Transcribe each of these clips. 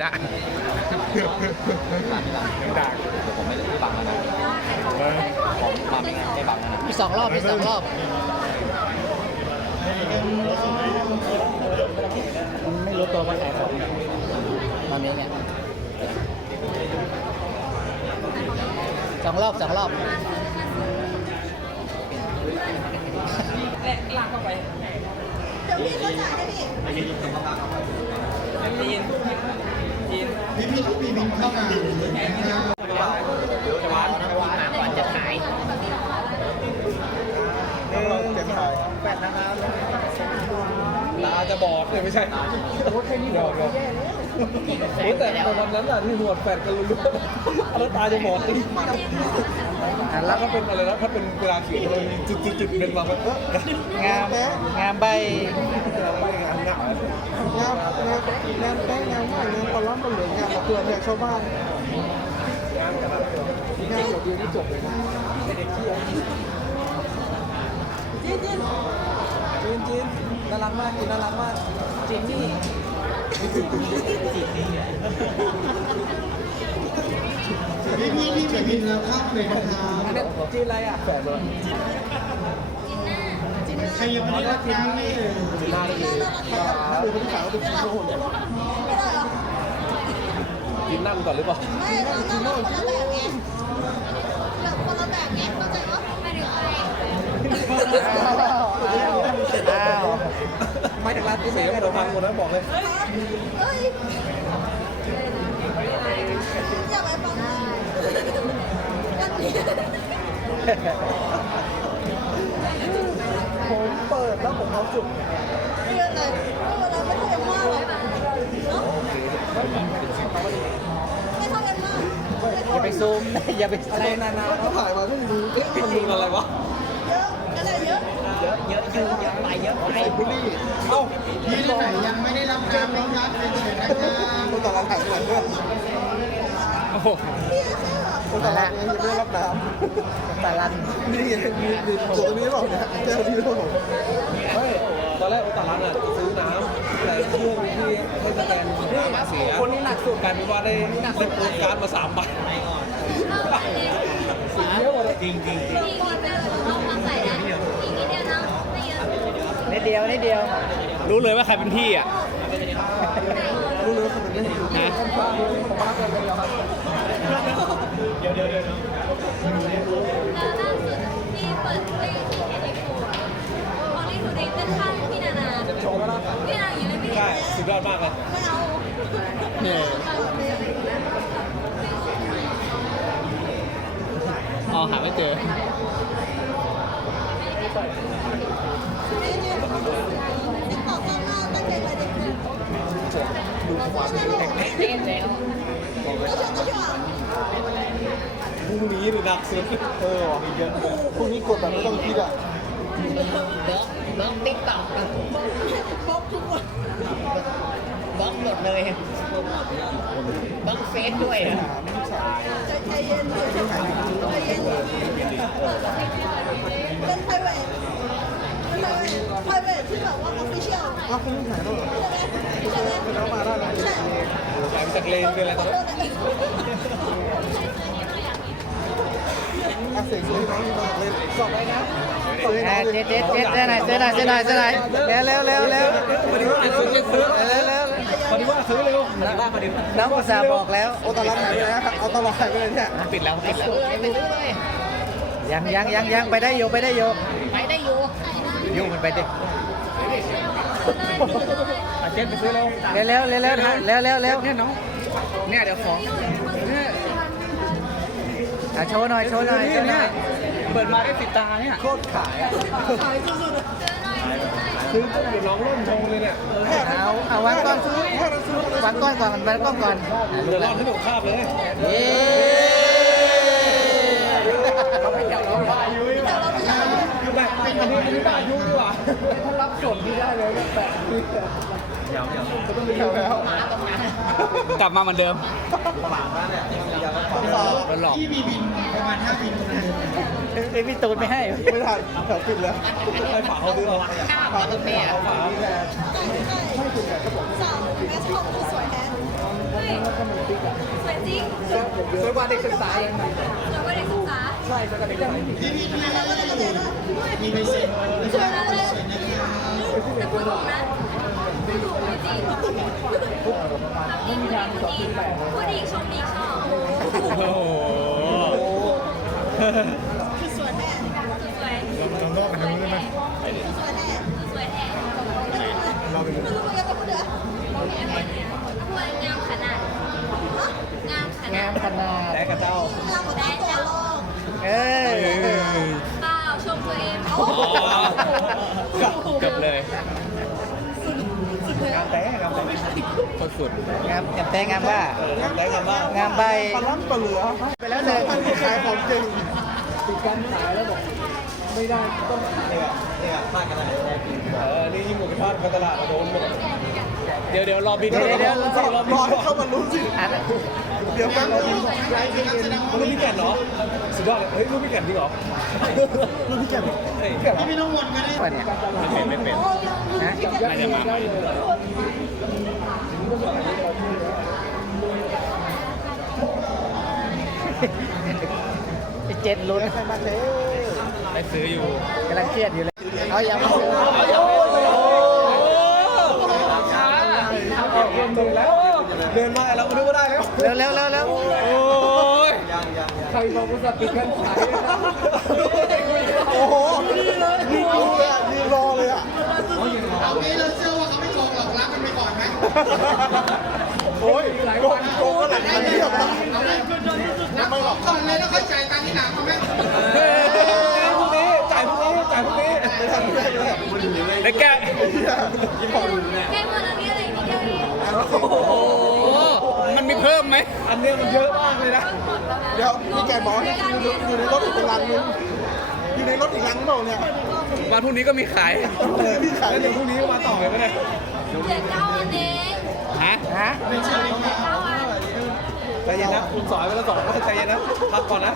ได้ด่าผมไม่ได้บังแล้วนะผมมาไม่งั้นได้บังแล้วนะมีสองรอบมีสองรอบไม่รู้ตัวว่าใครของตอนนี้เนี่ยสองรอบสองรอบพี่พี่ พี่บินเข้ามาก่อนจะขายเจ็บตายแปดนะครับตาจะบอดเลยไม่ใช่โอ้แค่นี้บอดเลยแต่แต่วันนั้นอะที่หนวดแปดกันรู้ๆแล้วตาจะบอดตีแล้วถ้าเป็นอะไรนะถ้าเป็นเวลาเขียนมันมีจุดจุดจุดเป็นบางมันก็งามงามใบ งานหนักงานงานงานแต่งงานใหม่งานปลาล้อมปลาเหลืองงานมาเพื่อแทนชาวบ้านงานเดียวเดียวนี่จบเลยนะจีนจีนจีนจีนน่ารักมากจีนน่ารักมากจีนนี่จีนนี่พี่พี่พี่บินแล้วเข้าเลยนะครับจีนอะไรอะแฝดเลย ใครยังไม่ได้รับน้ำนี่จีนหน้าเลยถ้าดูเป็นขาวเป็นจีนโน่นจีนนั่งก่อนหรือเปล่าไม่เราเราคนละแบบไงเราคนละแบบไงเข้าใจว่าไม่ได้ไปอ้าวอ้าวไม่ถึงร้านที่เสียกันโดนพังหมดนะบอกเลยเฮ้ยอย่าไปฟังกันนี้ ผมเปิดแล้วผมเอาจุดเยอะเลยเราไม่เข้าเอ็มม่าหรอกเนาะไม่เข้าเอ็มม่าอย่าไปซูม อย่าไปอะไรนานๆก็ถ่ายมาไม่รู้เอ๊ะมันมึงอะไรวะเยอะอะไรเยอะเยอะเยอะเยอะเยอะไปเยอะไปบุลี่เอ้าพี่ท่านไหนยังไม่ได้รับน้ำนะครับเป็นเชิญนะครับตัวต่อร้านถ่ายเหมือนเพื่อน โอ้โหตัวต่อ ร้านเองยังไม่ได้รับน้ตาลันำนี่ไงมีมีตัวนี้หรอเนี่ยเจ้าที่หรอเฮ้ยตอนแรกโอตาร้านอะซื้อน้ำแต่เครื่องที่ให้สแกนน้ำเสียคนนี้หนักสุดกลายเป็นว่าได้ได้โปรการ์ดมาสามใบสีเยอะหมดเลยจริงจริงอีกนิดเดียวเรามาใส่นะอีกนิดเดียวนะไม่เยอะนิดเดียวนิดเดียว รู้เลยว่าใครเป็นพี่อะ แล้วล่าสุดที่เปิดเพลงที่เห็นในโฟนตอนนี้ถูกเต้นข้างพี่นานาพี่นาอยู่เลยไม่เห็นใช่สุดยอดมากเลยไม่เอาเนี่ยอ๋อหาไม่เจอต่อข้างน้าตั้งใจเลย ดูความเด็กเต้นแล้วพรุ่งนี้หรือหนักสุดเออมีเยอะพรุ่งนี้กดแบบไม่ต้องคิดอะบล็อกบล็อกติ๊กต็อกป๊อปทุกคนบล็อกหมดเลยบล็อกเฟซด้วยอะใจใจเย็นใจเย็นเป็นไพรเวท ไพรเวทที่แบบว่าออฟฟิเชียลอ้าวคุณถ่ายแล้วเหรอใช่ไหมคุณเอามาได้แล้วใช่หลังจากเลนเป็นอะไรขออนโทนั้นษนะอะเสียงซื้อน้องมาเลยสอบไปนะอะเด็ดเด็ดเด็ดเสื้อหน่อยเสื้อหน่อยเสื้อหน่อยเสื้อหน่อยเร็วเร็วเร็วเร็วเร็วเร็วเร็วพอดีว่าซื้อเร็วน้องอุตส่าห์บอกแล้วโอตลันหายไปแล้วเอาตลอดหายไปเลยเนี่ยปิดแล้วปิดแล้วไปดูเลยยังยังยังยังไปได้อยู่ไปได้อยู่ไปได้อยู่ ยุ่งมันไปดิเจ็ดไปซื้อเร็วเร็วเร็วเร็วเร็วเร็วเร็วเร็วเนี่ยน้องเนี่ยเดี๋ยวของอะโชว์หน่อยโชว์หน่อยโชว์หน่อยเปิดมาได้ติดตาเนี่ยโคตรขายอะซื้อปุ๊บเดี๋ยวน้องร่นชงเลยเนี่ยเอาเอาวางก้อนวางก้อนก่อนวางก้อนก่อนเดี๋ยวร่อนให้หนูคาบเลยเย้แบบเป็นอันนี้อันนี้บ้ายุ่งดีกว่า ถ้ารับส่วนที่ได้เลยก็แปะจะต้องมีแถวแล้วกลับมาเหมือนเดิมมันหลอกที่มีบินประมาณ5บินไอยพี่ตูนไม่ให้ ไม่ทันแถวปิดแล้วให้ฝาเขาซื้อเอาฝากรถเมย์เอาฝาไม่ถึงไหนก็บอกสาวแมสคอตคือสวยแฮะสวยจริงสวยกว่าเด็กศึกษาสวยกว่าเด็กศึกษา ใช่สวยกว่าเด็กศึกษามีไม่เซ็นสวยนะเลยแต่พูดถูกนะพูดถูกจริงทำดีพูดดีพูดดีชมดีชอบโอ้โหสวยแน่สวยลองรอบไปทางนู้นได้ไหมสวยแน่สวยแน่เราไปดูรู้สึกยังกับเดือพูดงามขนาดงามขนางาดมขนาด สุดงามงามแต่งามว่างามแต่งามบ้างงามใบปลาล้ำปลาเหลือไปแล้วเลยขายของจริงติดการขายแล้วบอกไม่ได้ต้องเนี่ยเนี่ยพลาดกันอะไรเออนี่ยิ่งหมูกระทะไปตลาดโดนหมดเดี๋ยวเดี๋ยวรอบินเดี๋ยวเดี๋ยวรอให้เข้ามารู้สิอันเดี๋ยวแป๊บนึงมันลูกพี่แก่นเหรอสุดยอดเลยเฮ้ยลูกพี่แก่นจริงเหรอลูกพี่แก่นเฮ้ยแก่นเหรอว่าเนี่ยไม่เป็นไม่เป็น ฮะน่าจะมาใหม่ไอ้เจ็ดลุ้นมาเทได้ซื้ออยู่กำลังเครียดอยู่เลยเอาอย่ามาซื้อเดินถึงแล้วเดินมาแล้วก็นึกว่าได้แล้วเร็วเร็วเร็วเร็วโอ้ยใครบอกว่าจะปิดกันขายโอ้โหยืนเลยอะยืนรอเลยอะ เอางี้เราเชื่อว่าเขาไม่โกงหรอกรับกันไปก่อนไหมโอ้ยโกงโกงก็หลายพันเทียบอะรับของก่อนเลยแล้วค่อยจ่ายตังค์ที่หลังเอาไหมพรุ่งนี้จ่ายพรุ่งนี้จ่ายพรุ่งนี้ไม่ทันไม่ทันเลยได้แกะแก้มือแล้วนี่อะไรนี่เดียวเองโอ้โหมันมีเพิ่มไหมอันเนี้ยมันเยอะมากเลยนะเดี๋ยวพี่แกบอกให้อยู่อยู่ในรถอีกเป็นลังนึงอยู่ในรถอีกลังเปล่าเนี่ย วันพรุ่งนี้ก็มีขาย พี่ขายแล้วเลเดี๋ยยวพรุ่งนี้ก็มาต่อเลยไหมเนี่ยเหลือเก้าอันเองฮะ ฮะเก้าอันใจเย็นนะคุณสอนไปแล้วสอนก็ใจเย็นนะพักก่อนนะ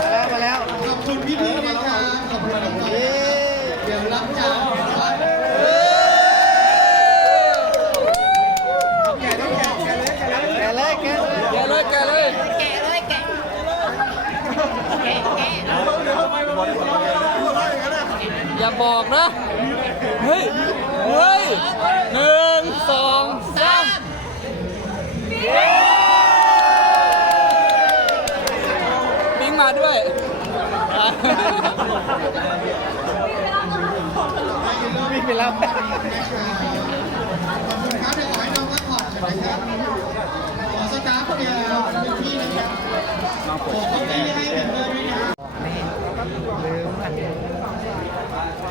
มาแล้วมาแล้ว ขอบคุณพี่ๆนะครับขอบคุณน้องๆเดี๋ยวรับจานก่อน แกะเลยแกะเลย แกะเลยแกะเลย แกะเลยแกะแกะแกะ อย่าบอกนะ เฮ้ย เฮ้ยหนึ่งสองสามปิ้งมาด้วย วิ่งไปแล้วครับเดี๋ยวขอให้น้องพักผ่อนก่อนนะครับขอสตาฟเดียวพี่นะครับขอขอบคุณให้เป็นเบอร์ด้วยนะ Bye.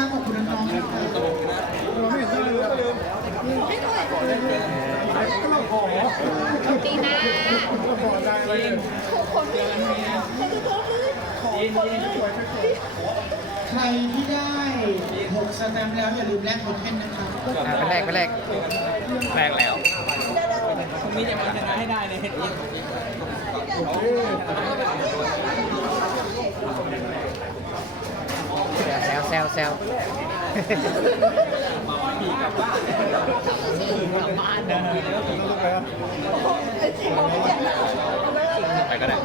นะขอบคุณน้องๆนะครับตีนะคนนี้คนนี้คนนี้ใครที่ได้ 6 สแตมป์แล้วอย่าลืมแลกโทเค็นนะครับอะแรกไปแรกแลกแล้วมีแต่มันจะให้ได้เลย แซวแซวไปก็ได้